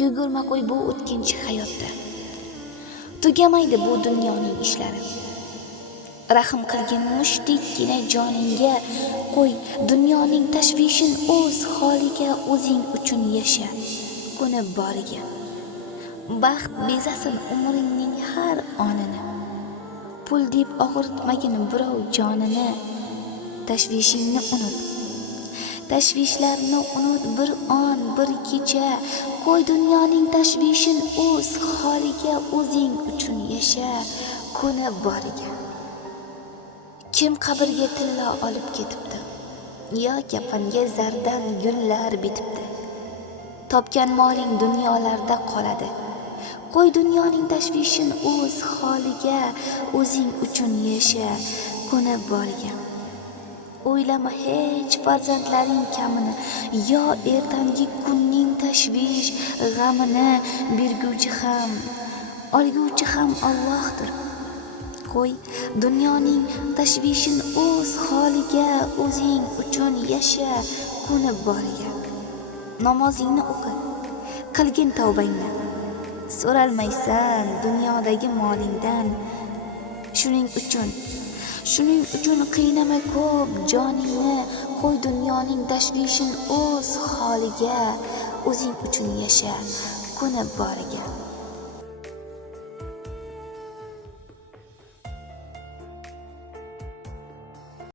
Yugurma qo'y bu o'tkinchi hayotda. Tugamaydi bu dunyoning ishlari. Rahm qilgin mushtdekkina joningga, qo'y dunyoning tashvishin o'z holiga, o'zing uchun yasha, kuni boriga. Baxt bezasin umringning har onini. Pul deb og'ritmagin birov jonini. Tashvishingni unut. Tashvishlarni unut bir on, bir kecha. Qo'y dunyoning tashvishin o'z holiga, o'zing uchun yasha, kuni boriga. Kim qabrga tilla olib ketibdi, yo kafanga zardan gullar bitibdi. Topgan moling dunyolarda qoladi. Qo'y dunyoning tashvishin o'z holiga, o'zing uchun yasha, kuni boriga. O'ylama hech farzandlaring kamini, yo ertangi kunning tashvish g'amini. Berguvchi ham, olguvchi ham Allohdir. Qo'y dunyoning tashvishin o'z holiga, o'zing uchun yasha, kuni boriga. Namozingni o'qi, qilgin tavbangni. So'ralmaysan dunyodagi molingdan. Shuning uchun qiynama ko'p joningni. Qo'y dunyoning tashvishin o'z holiga, o'zing uchun yasha, kuni boriga.